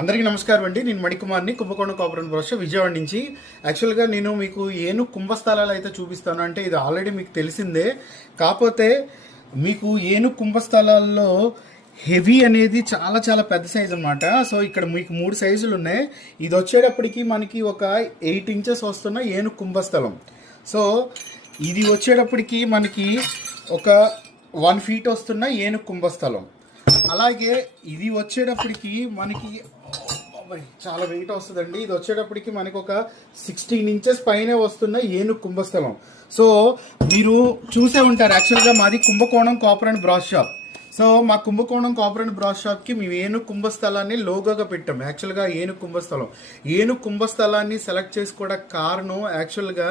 అందరికీ నమస్కారం అండి. నేను మణికుమార్ని, కుంభకోణం కాపరేటివ్ బ్రోషర్ విజయవాడ నుంచి. యాక్చువల్గా నేను మీకు ఏనుగు కుంభస్థలాలు అయితే చూపిస్తాను. అంటే ఇది ఆల్రెడీ మీకు తెలిసిందే, కాకపోతే మీకు ఏనుగు కుంభస్థలాల్లో హెవీ అనేది చాలా చాలా పెద్ద సైజు అనమాట. సో ఇక్కడ మీకు 3 సైజులు ఉన్నాయి. ఇది వచ్చేటప్పటికి మనకి ఒక 8 ఇంచెస్ వస్తున్న ఏనుగు కుంభస్థలం. సో ఇది వచ్చేటప్పటికి మనకి ఒక 1 ఫీట్ వస్తున్న ఏనుగు కుంభస్థలం. అలాగే ఇది వచ్చేటప్పటికి మనకి చాలా వెయిట్ వస్తుందండి. ఇది వచ్చేటప్పటికి మనకి ఒక 16 ఇంచెస్ పైనే వస్తున్న ఏనుగు కుంభస్థలం. సో మీరు చూసే ఉంటారు, యాక్చువల్గా మాది కుంభకోణం కాపరేటివ్ బ్రాస్ షాప్. సో మా కుంభకోణం కాపరేటివ్ బ్రాస్ షాప్కి మేము ఏనుగు కుంభస్థలాన్ని లోగోగా పెట్టాం. యాక్చువల్గా ఏనుగు కుంభస్థలాన్ని సెలెక్ట్ చేసుకోవడానికి కారణం, యాక్చువల్గా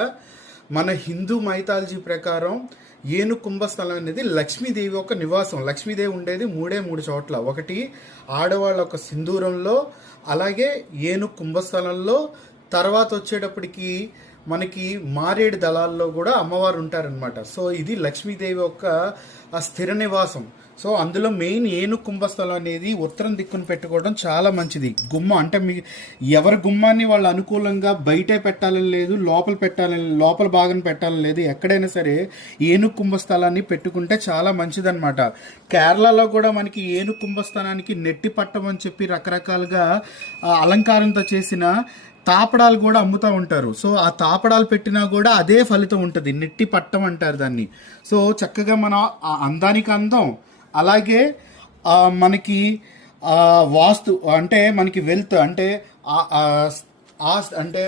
మన హిందూ మైథాలజీ ప్రకారం ఏనుగు కుంభస్థలం అనేది లక్ష్మీదేవి ఒక నివాసం. లక్ష్మీదేవి ఉండేది 3 చోట్ల. ఒకటి ఆడవాళ్ళ ఒక సింధూరంలో, అలాగే ఏనుగు కుంభస్థలంలో, తర్వాత వచ్చేటప్పటికి మనకి మారేడు దళాల్లో కూడా అమ్మవారు ఉంటారనమాట. సో ఇది లక్ష్మీదేవి యొక్క స్థిర నివాసం. సో అందులో మెయిన్ ఏనుగు కుంభస్థలం అనేది ఉత్తరం దిక్కును పెట్టుకోవడం చాలా మంచిది. అంటే మీ ఎవరి గుమ్మాన్ని వాళ్ళు అనుకూలంగా బయటే పెట్టాలని లేదు, లోపల భాగం పెట్టాలని లేదు. ఎక్కడైనా సరే ఏనుగు కుంభస్థలాన్ని పెట్టుకుంటే చాలా మంచిదన్నమాట. కేరళలో కూడా మనకి ఏనుగు కుంభస్థానానికి నెట్టి పట్టం అని చెప్పి రకరకాలుగా అలంకారంతో చేసిన తాపడాలు కూడా అమ్ముతూ ఉంటారు. సో ఆ తాపడాలు పెట్టినా కూడా అదే ఫలితం ఉంటుంది, నెట్టి పట్టం అంటారు దాన్ని. సో చక్కగా మన అందానికి అందం, అలాగే మనకి వాస్తు అంటే మనకి వెల్త్ అంటే అంటే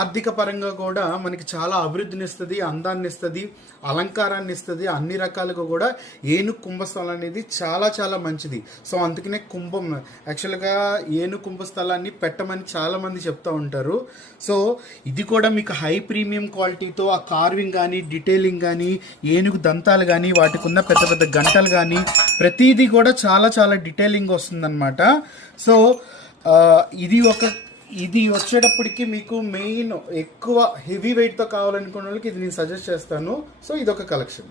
ఆర్థిక పరంగా కూడా మనకి చాలా అభివృద్ధిని ఇస్తుంది, అందాన్ని ఇస్తుంది, అలంకారాన్ని ఇస్తుంది. అన్ని రకాలుగా కూడా ఏనుగు కుంభస్థలం అనేది చాలా చాలా మంచిది. సో అందుకనే యాక్చువల్గా ఏనుగు కుంభస్థలాన్ని పెట్టమని చాలామంది చెప్తూ ఉంటారు. సో ఇది కూడా మీకు హై ప్రీమియం క్వాలిటీతో ఆ కార్వింగ్ కానీ, డీటెయిలింగ్ కానీ, ఏనుగు దంతాలు కానీ, వాటికి ఉన్న పెద్ద పెద్ద గంటలు కానీ ప్రతిదీ కూడా చాలా చాలా డీటెయిలింగ్ వస్తుందన్నమాట. సో ఇది వచ్చేటప్పటికి మీకు మెయిన్ ఎక్కువ హెవీ వెయిట్తో కావాలనుకున్న వాళ్ళకి ఇది నేను సజెస్ట్ చేస్తాను. సో ఇదొక కలెక్షన్.